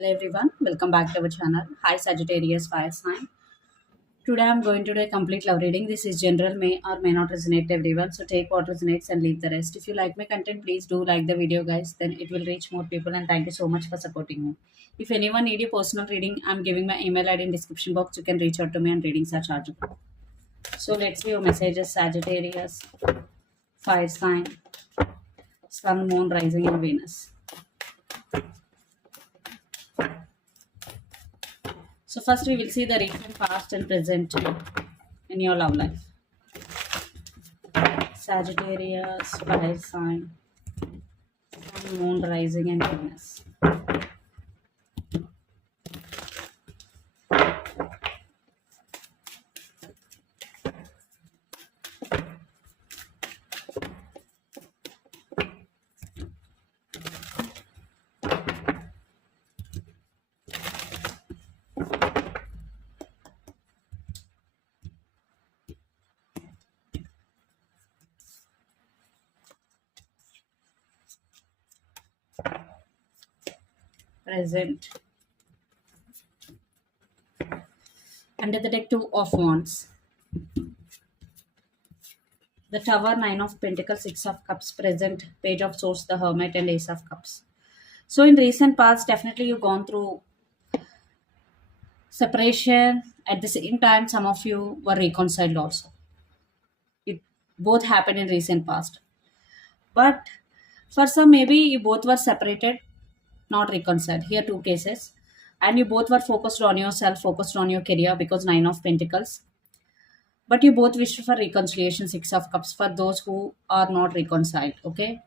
Hello everyone, welcome back to our channel. Hi Sagittarius Fire Sign. Today I'm going to do a complete love reading. This is general, may or may not resonate to everyone. So take what resonates and leave the rest. If you like my content, please do like the video, guys. Then it will reach more people. And thank you so much for supporting me. If anyone need a personal reading, I'm giving my email ID in description box. You can reach out to me and readings are chargeable. So let's see your messages, Sagittarius Fire Sign, Sun, Moon, Rising, and Venus. So first we will see the recent, past, and present in your love life. Sagittarius, fire sign, Sun, Moon, Rising, and Venus. Present. Under the deck, Two of Wands. The Tower, Nine of Pentacles, Six of Cups. Present, Page of Swords, the Hermit, and Ace of Cups. So in recent past, definitely you've gone through separation. At the same time, some of you were reconciled also. It both happened in recent past. But for some, maybe you both were separated, not reconciled. Here, two cases. And you both were focused on yourself, focused on your career because Nine of Pentacles. But you both wish for reconciliation, Six of Cups, for those who are not reconciled. Okay.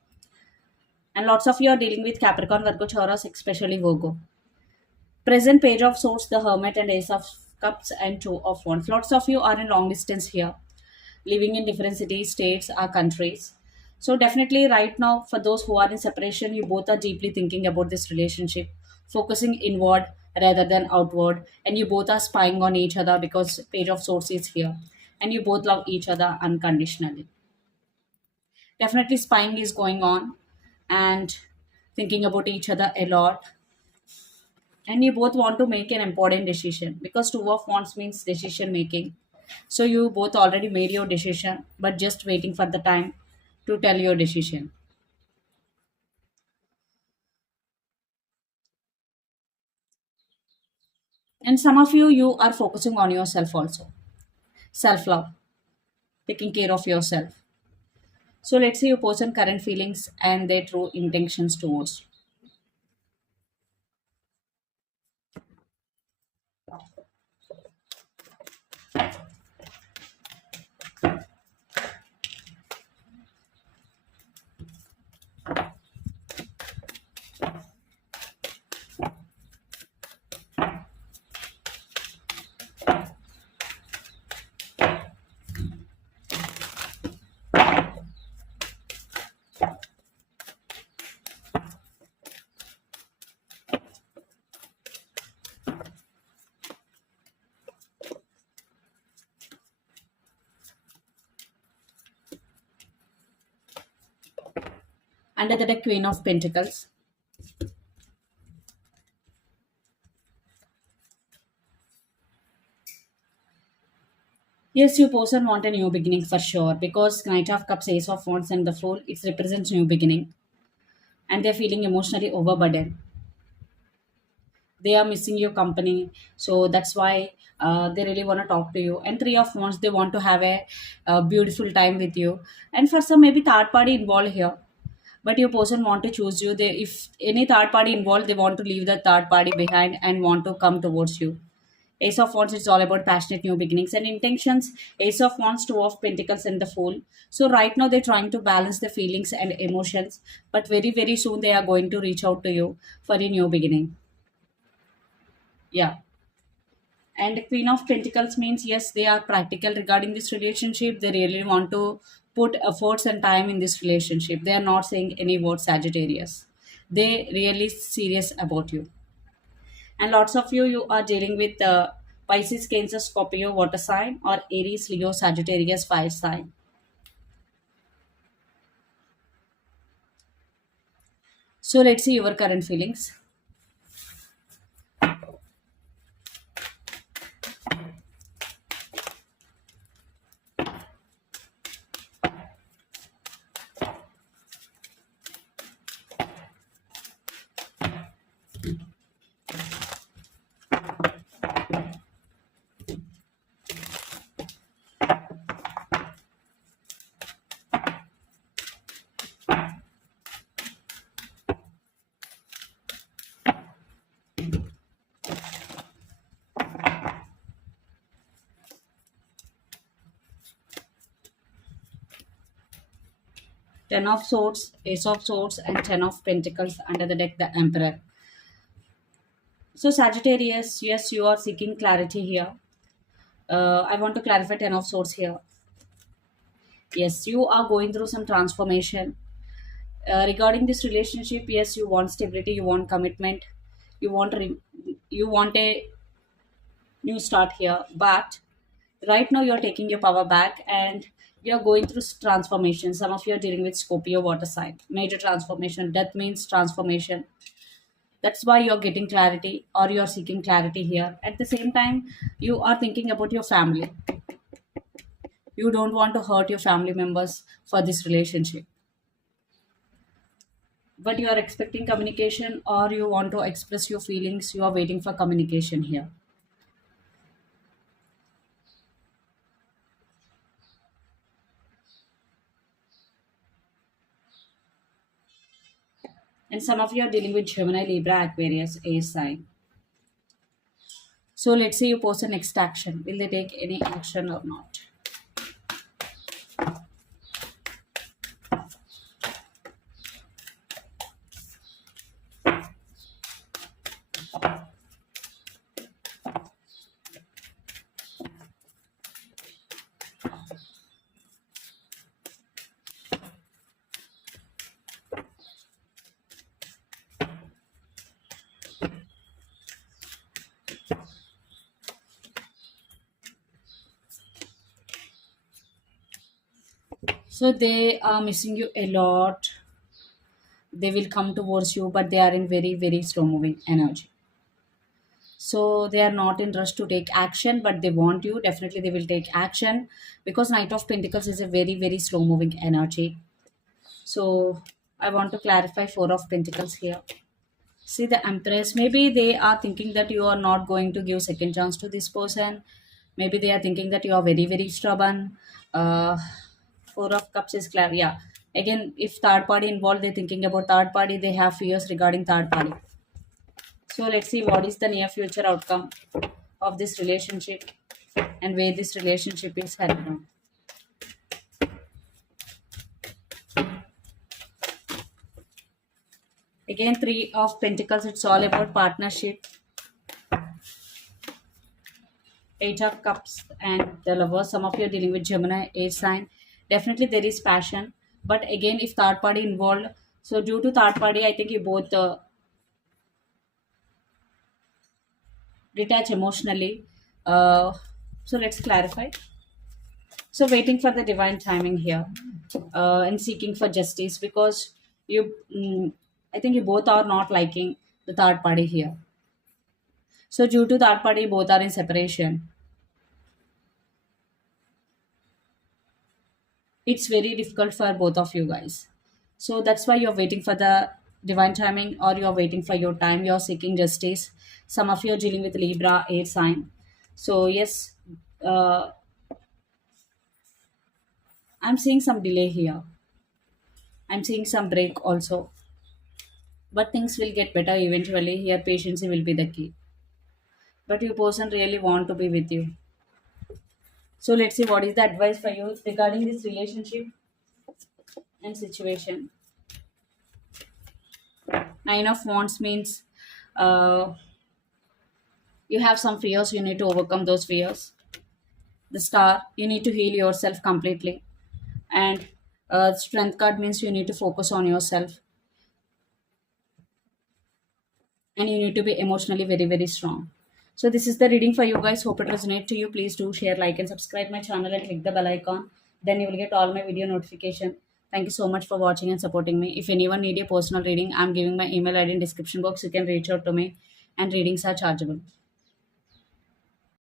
And lots of you are dealing with Capricorn, Virgo, Taurus, especially Virgo. Present, Page of Swords, the Hermit, and Ace of Cups, and Two of Wands. Lots of you are in long distance here, living in different cities, states, or countries. So definitely right now, for those who are in separation, you both are deeply thinking about this relationship, focusing inward rather than outward, and you both are spying on each other because Page of Swords is here, and you both love each other unconditionally. Definitely spying is going on, and thinking about each other a lot, and you both want to make an important decision because Two of Wands means decision making. So you both already made your decision, but just waiting for the time to tell your decision. And some of you are focusing on yourself also, self love, taking care of yourself. So let's see your person current feelings and their true intentions towards you. Under the deck, Queen of Pentacles. Yes, your person want a new beginning for sure because Knight of Cups, Ace of Wands, and the Fool, it represents new beginning, and they're feeling emotionally overburdened. They are missing your company, so that's why they really want to talk to you. And Three of Wands, they want to have a beautiful time with you. And for some, maybe third party involved here, but your person want to choose you. They, if any third party involved, they want to leave the third party behind and want to come towards you. Ace of Wands, it's all about passionate new beginnings and intentions. Ace of Wands, Two of Pentacles, and the Fool. So right now they're trying to balance the feelings and emotions, but very very soon they are going to reach out to you for a new beginning. Yeah. And Queen of Pentacles means yes, they are practical regarding this relationship. They really want to put efforts and time in this relationship. They are not saying any word, Sagittarius. They really serious about you. And lots of you are dealing with Pisces, Cancer, Scorpio, water sign, or Aries, Leo, Sagittarius, fire sign. So let's see your current feelings. Ten of Swords, Ace of Swords, and Ten of Pentacles under the deck, the Emperor. So Sagittarius, yes, you are seeking clarity here. I want to clarify Ten of Swords here. Yes, you are going through some transformation. Regarding this relationship, yes, you want stability, you want commitment, you want you want a new start here. But right now, you're taking your power back and you're going through transformation. Some of you are dealing with Scorpio water sign, major transformation. Death means transformation. That's why you're getting clarity or you're seeking clarity here. At the same time, you are thinking about your family. You don't want to hurt your family members for this relationship, but you are expecting communication or you want to express your feelings. You are waiting for communication here. And some of you are dealing with Gemini, Libra, Aquarius, air sign. So let's say you post the next action. Will they take any action or not? So they are missing you a lot. They will come towards you, but they are in very, very slow moving energy. So they are not in rush to take action, but they want you. Definitely they will take action because Knight of Pentacles is a very, very slow moving energy. So I want to clarify Four of Pentacles here. See the Empress. Maybe they are thinking that you are not going to give second chance to this person. Maybe they are thinking that you are very, very stubborn. Four of Cups is clear. Yeah. Again, if third party involved, they're thinking about third party. They have fears regarding third party. So let's see what is the near future outcome of this relationship and where this relationship is headed on. Again, Three of Pentacles, it's all about partnership. Eight of Cups and the Lovers. Some of you are dealing with Gemini, air sign. Definitely there is passion. But again, if third party involved, so due to third party, I think you both detach emotionally. Uh, so let's clarify. So waiting for the divine timing here and seeking for justice because I think you both are not liking the third party here. So due to third party, both are in separation. It's very difficult for both of you guys. So that's why you're waiting for the divine timing or you're waiting for your time. You're seeking justice. Some of you are dealing with Libra, air sign. So yes, uh, I'm seeing some delay here. I'm seeing some break also. But things will get better eventually. Here, patience will be the key. But your person really want to be with you. So let's see what is the advice for you regarding this relationship and situation. Nine of Wands means uh, you have some fears. You need to overcome those fears. The Star, you need to heal yourself completely. And Strength card means you need to focus on yourself and you need to be emotionally very, very strong. So this is the reading for you guys. Hope it resonates to you. Please do share, like, and subscribe my channel and click the bell icon. Then you will get all my video notification. Thank you so much for watching and supporting me. If anyone need a personal reading, I'm giving my email ID in description box. You can reach out to me and readings are chargeable.